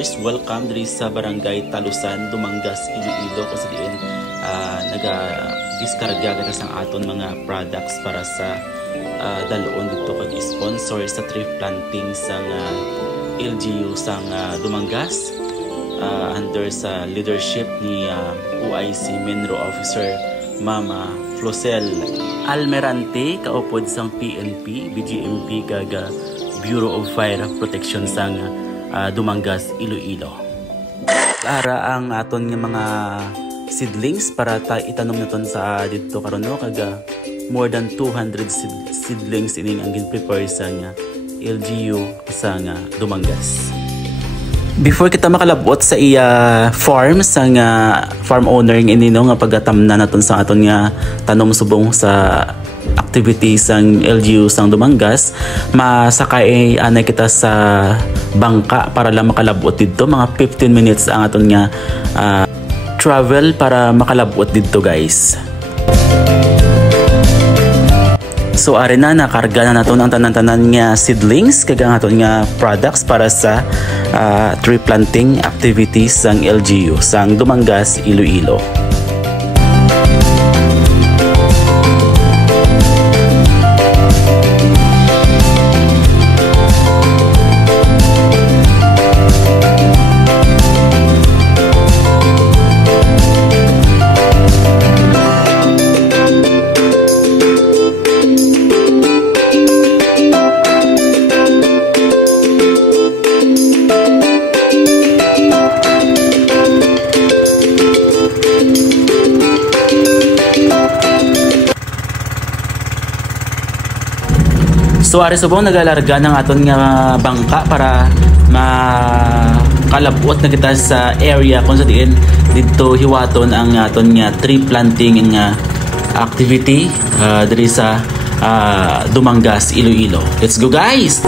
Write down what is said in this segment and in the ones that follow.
viewers, welcome diri sa Barangay Talusan, Dumangas, Iloilo kung saan naga-diskarga kita sa aton mga products para sa daloon dito kag sponsor sa tree planting sa LGU sa Dumangas under sa leadership ni OIC Minro Officer Mama Flosel Almerante kaupod sang PNP, BGMP kaga Bureau of Fire Protection sang Dumangas, Iloilo. Para ang aton nga mga seedlings para itanom naton sa dito karon no kaga more than 200 seedlings ining ang gin-prepare sa LGU sa Dumangas. Before kita makalabot sa farm sa farm owner ini no nga pagatamna naton sa aton nga tanom subong sa activities ang LGU sang Dumangas, masakay anay kita sa bangka para lang makalabot dito. Mga 15 minutes ang aton nga travel para makalabot dito guys. So ari na nakarga na naton ang tanan-tanan nga seedlings kag ang aton nga products para sa tree planting activities sang LGU sang Dumangas, Iloilo. So ari subong nagalarga ng aton nga bangka para makalabot na kita sa area kung sa diin dito hiwaton ang aton nga tree planting nga activity diri sa Dumangas, Iloilo. Let's go guys!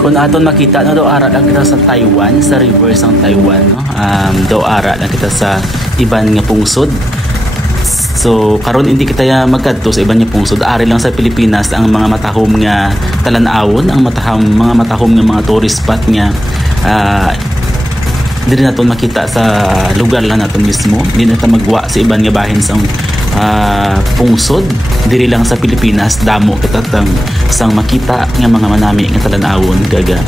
Kung aton makita no, do ara lang kita sa Taiwan, sa river sang Taiwan no. Do ara lang kita sa iban nga pungsod. So karon hindi kita magkadto sa iban nga pungsod. Ari lang sa Pilipinas ang mga matahom nga talan-awon, ang mga matahom nga mga tourist spot nga dili naton makita sa lugar lang naton mismo. Hindi naton magwa sa iban nga bahin sang pungsod diri lang sa Pilipinas. Damo katatang sang makita nga mga manami nga talan-awon kaga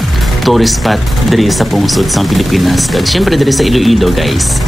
tourist spot diri sa pungsod sang Pilipinas kag syempre diri sa Iloilo guys.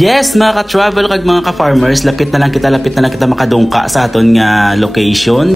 Yes, mga ka-travel kag mga ka-farmers, lapit na lang kita makadungka sa aton nga location.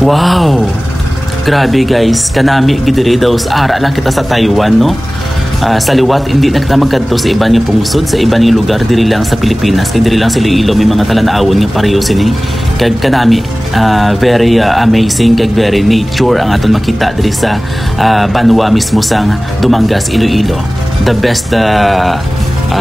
Wow! Grabe guys, kanami gidiri daw sa ara lang kita sa Taiwan, no? Sa liwat, hindi na kita magkadto sa iba nga pungsod, sa iba nga lugar, diri lang sa Pilipinas, kay diri lang sa Iloilo, may mga talanaawon nga pareho sini. Kag kanami, very amazing, kag very nature ang aton makita diri sa Banwa mismo sang Dumangas, Iloilo. The best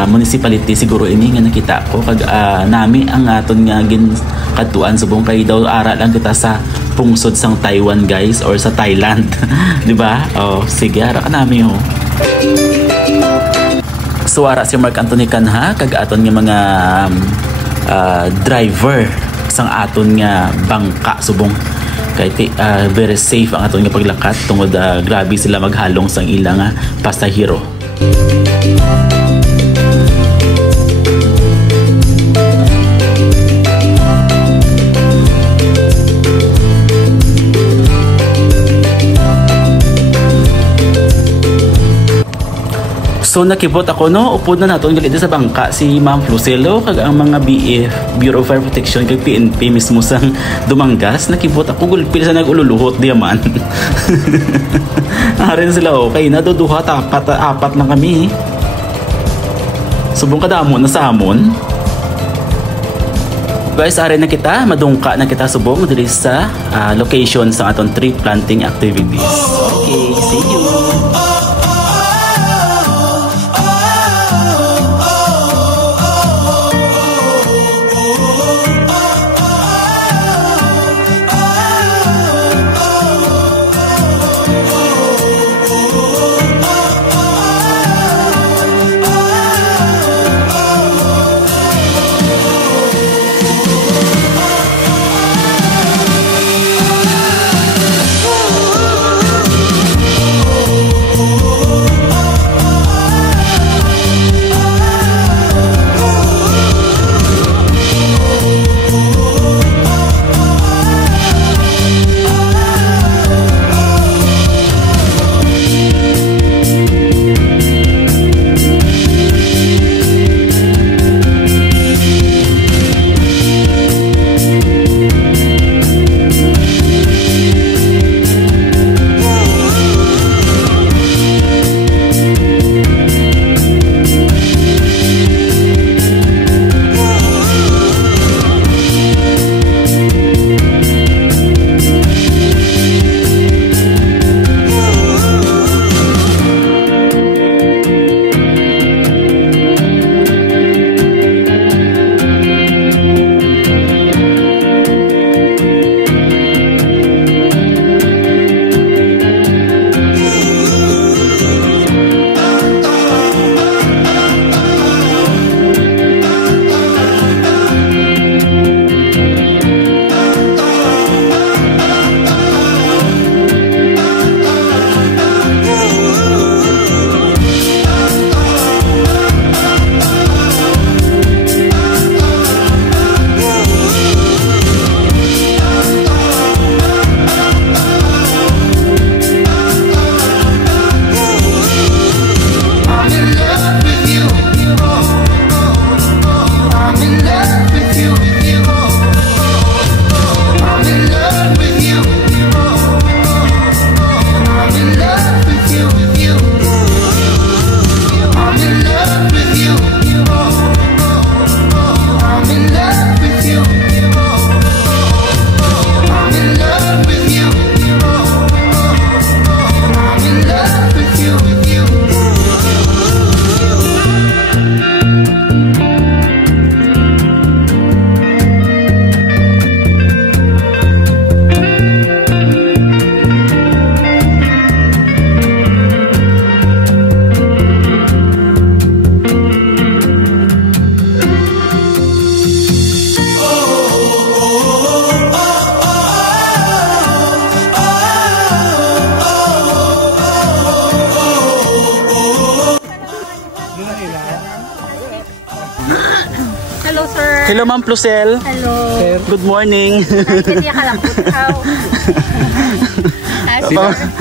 municipality siguro ini nga nakita ko, kag nami ang aton nga ginkaduan subong kay daw ara lang kita sa pungsod sang Taiwan guys, or sa Thailand. Di ba? Oh, sige, ara ka nami ho. So ara si Mark Anthony Canha kag aton nga mga driver sang aton nga bangka subong kay very safe ang aton nga paglakat tungod grabe sila maghalong sang ilang pasahero. So nakibot ako, no, upod na naton galit sa bangka si Ma'am Fluselo kag ang mga BF, Bureau of Fire Protection kag PNP mismo sang Dumangas. Nakibot ako gulpil sa nagululuhot diaman. Arin sila okay na duduha apat lang kami. Subong kadamo na sa amon. Guys, arin na kita, madungka na kita subong diri sa location sa aton tree planting activities. Okay, see you. Hello, Ma'am Plusel. Hello. Good morning. Hindi ka lang putaw.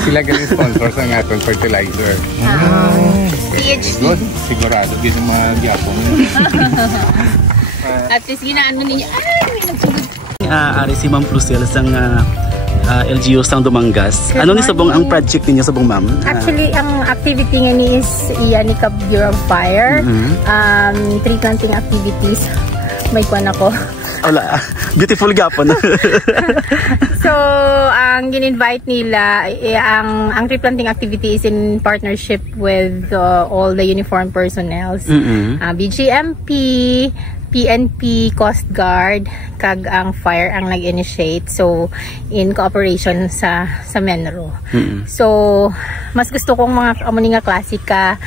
Sila galing sponsor sa atong fertilizer. PhD. Good. Sigurado din yung mga gyapong. At least ginaano ninyo. Ay, may nagsugod. Ari si Ma'am Plusel sang LGU sang Dumangas. Good Ano ni sabong ang morning. project ninyo sabong, Ma'am? Actually, ang activity nga ni is iyan ni Cap Bureau of Fire. Tree planting activities. May kwan ako. Wala. Beautiful gapon. So, ang gin-invite nila, ang tree planting activity is in partnership with all the uniformed personnels. BGMP, PNP, Coast Guard, kag ang fire ang nag-initiate. So, in cooperation sa Menro. So, mas gusto kong mga amuni nga klase ka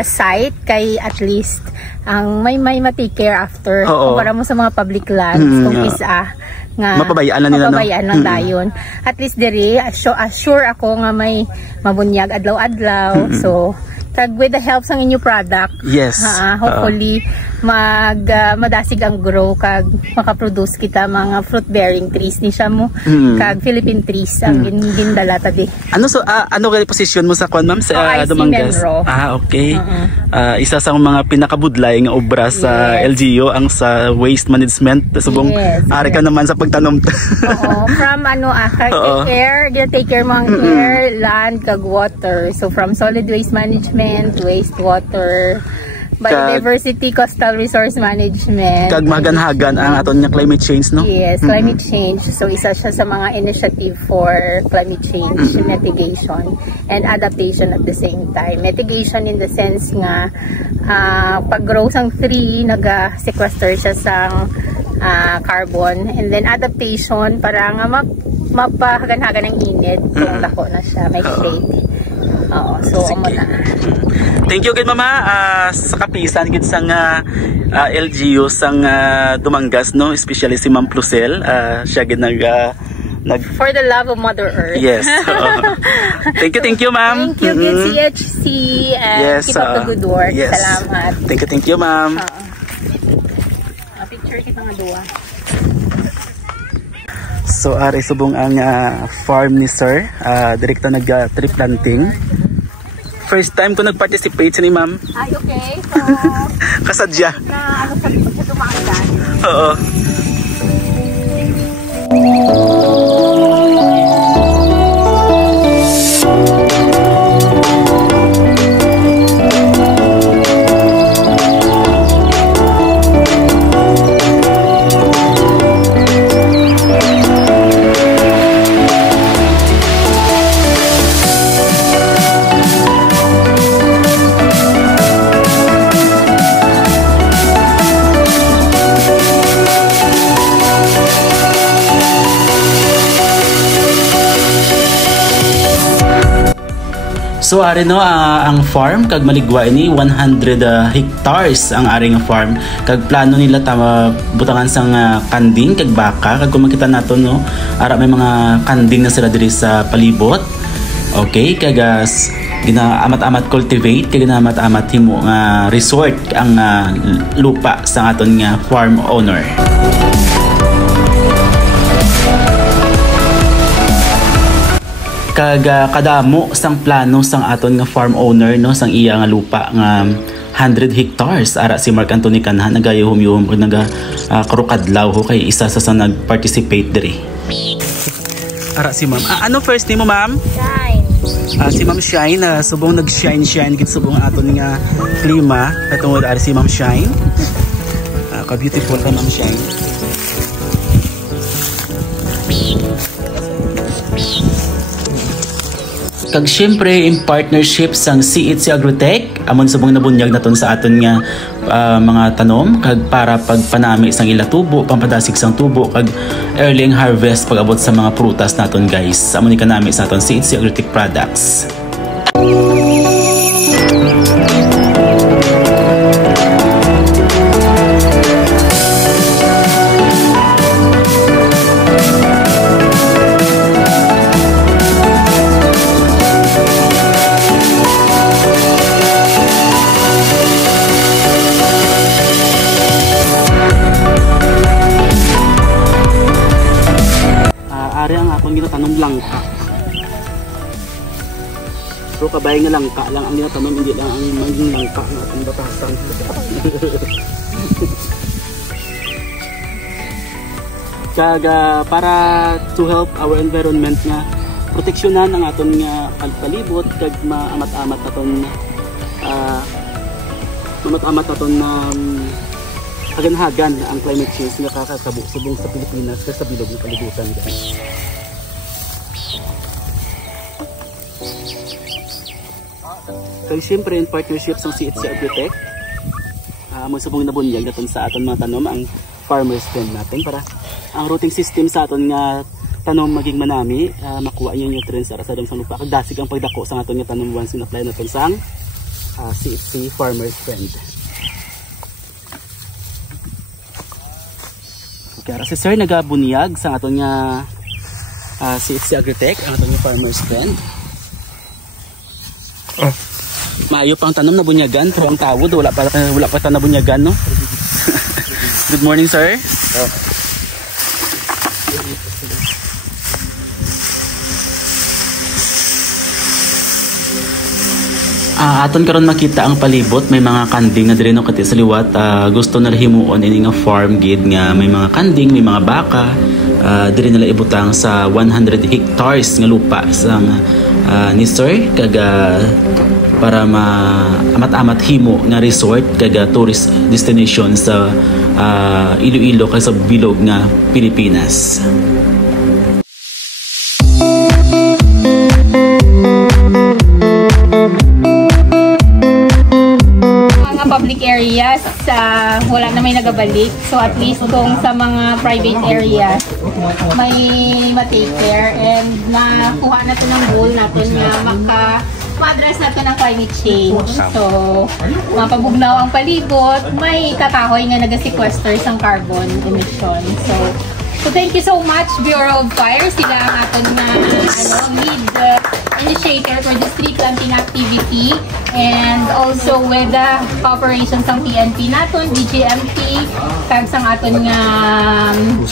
site kay at least ang may take care after. Kumpara mo sa mga public lands kung isa nga mapabayaan na nila, mapabayaan lang dayon. At least diri assure ako nga may mabunyag adlaw-adlaw. So, kag with the help sang inyo product, yes, hopefully madasig ang grow kag makaproduce kita mga fruit bearing trees ni siya mo kag Philippine trees ang gindala tabi. Ano ano kay position mo sa kwan, Ma'am, sa Dumangas? Okay. Isa sa mga pinakabudlay nga obra sa LGU ang sa waste management. Subong ari ka naman sa pagtanom. From air, take care mga air, land kag water. So from solid waste management, wastewater, biodiversity, coastal resource management. Kag maganhagan ang aton nga climate change, no? Yes, climate change. So isa siya sa mga initiative for climate change mitigation and adaptation at the same time. Mitigation in the sense nga pag-grow sang tree, naga-sequester siya sang carbon, and then adaptation para nga mapahagan-hagan ng init kung lako na siya, may shade. So amo na. Thank you gid, Mama, sa kapisan gid sang LGU sang Dumangas, no, especially si Ma'am Plusel. Siya gid nag for the love of Mother Earth. Yes. Thank you, Ma'am. Thank you, good CHC, and keep up the good work. Yes. Salamat. Thank you, Ma'am. Picture kita nga duwa. So ari subong ang farm ni Sir, direkta nag-tree planting. First time ko nag-participate sa ni Ma'am. Ay, okay. So, kasadya. Na ano sa Dumangas. Oo. So ari no, ang farm kag maligwa ini 100 hectares ang ari nga farm. Kag plano nila butangan sang kanding kag baka. Kag kung makita nato, no, ara may mga kanding na sila diri sa palibot. Okay, kag ginaamat-amat cultivate, kag ginaamat-amat himo nga resort ang lupa sa aton nga farm owner. Kag kadamo sang plano sang aton nga farm owner, no, sang iya nga lupa nga 100 hectares ara si Mark Anthony Canha nagayuhom-yuhom og karukadlaw ho kay isa sa nag-participate diri. Ara si Ma'am. Ano first name mo, Ma'am? Shine. Si Ma'am Shine, subong nag-shine gid subong aton nga klima. Katungod ara si Ma'am Shine. Ka-beautiful ka, Ma'am Shine. Kag syempre in partnership sang CHC Agrotech, amon subong nabunyag naton sa aton nga mga tanom kag para pagpanami sang ila tubo, pampadasig sang tubo kag early harvest pag-abot sa mga prutas naton, guys. Amon ni kanami sa aton CHC Agrotech products. akong ginatanong langka. So kabay nga langka lang ang ginatanong, hindi lang ang maging langka ng ating batasan. Kaga para to help our environment nga proteksyonan ang aton nga palibot kag maamat-amat aton na hagan-hagan ang climate change nga kakasubong sa Pilipinas kag sa bilog ng kalibutan. Kag siyempre in partnership sa CHC Agritech, mo subong nabunyag naton sa aton mga tanom ang farmers friend natin para ang routing system sa aton nga tanom maging manami, makuha yung nutrients sa dong sa lupa. Kag dasig ang pagdako sa aton nga tanom once in-apply naton sa CHC Farmers Friend. Okay, si Sir nagabunyag sa aton nga CHC Agritech, ang aton nga Farmers Friend. Maayo pang tanom na bunyagan pero ang tawod wala pa ta nabunyagan, no? Good morning, sir. Aton karon makita ang palibot, may mga kanding na diri no kati sa liwat. Gusto na himuon ini nga farm gid nga may mga kanding, may mga baka. Diri nila ibutang sa 100 hectares nga lupa sa ni Sir kag para amat-amat himo nga resort kag tourist destination sa Iloilo kag sa bilog nga Pilipinas. Public areas, wala na may nagabalik. So at least kung sa mga private areas, may ma-take care and makuha natin ang goal natin na ma-address natin ang climate change. So, mapabugnaw ang palibot, may kakahoy nga nag-sequester ng carbon emission. So thank you so much, Bureau of Fire. Sila ang aton na lead initiator for this tree planting activity, and also with the cooperation ng PNP naton, DGMP, kag sang aton nga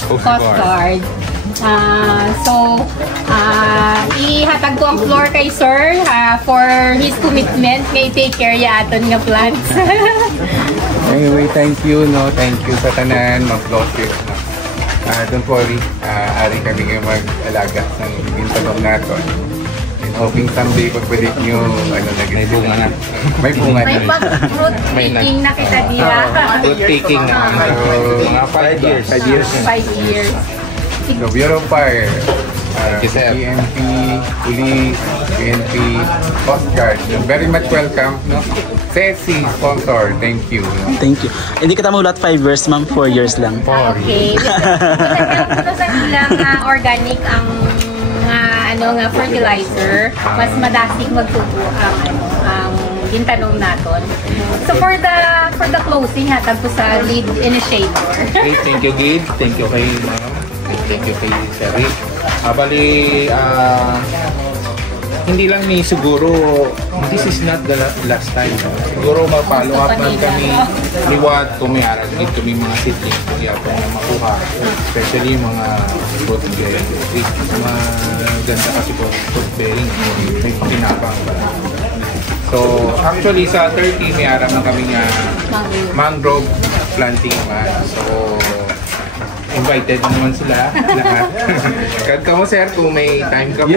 Coast Guard. Ihatag ko ang floor kay Sir for his commitment may take care ya aton nga plants. Anyway, thank you, no? Thank you sa tanan, mag-block. Don't worry, ari kami nga mag-alaga ng gintanom natin. And hoping someday pag-predict nyo, may bunga na. May bunga na. May pag-fruit picking na kita diya. Fruit picking na. So, mga 5 years. 5 years. 5 years. So, Bureau of Fire, PNP, Police, PNP, Coast Guard. Very much welcome. No? Sexy sponsor, thank you. Thank you. Hindi kita maulat 5 years, ma'am, 4 years lang. Okay. Ito sa ilang organic ang fertilizer, mas madasig magtubo ang gintanom naton. So for the closing, hatag ko sa lead initiator. Okay, thank you, Gid. Thank you kay ma'am. Thank you kay Sir Rick. Hindi lang ni siguro, this is not the last time. Siguro mag-follow up man kami liwat kung may aral. Need kami mga seedlings kung yapo na makuha. Especially mga fruit bearing. Mga ganda kasi po fruit bearing. May pakinabang. So actually sa 30 may aral na kami nga mangrove planting man. So invited naman sila lahat. Kag mo sir, kung may time ka mo,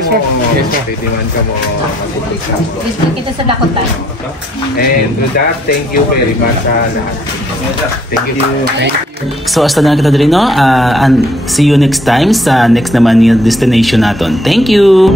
pwede man ka mo mag-umpisa. Gusto kita sa dakot tayo. And with that, thank you very much sa lahat. Thank you. So hasta na kita diri, no? And see you next time sa next naman yung destination naton. Thank you!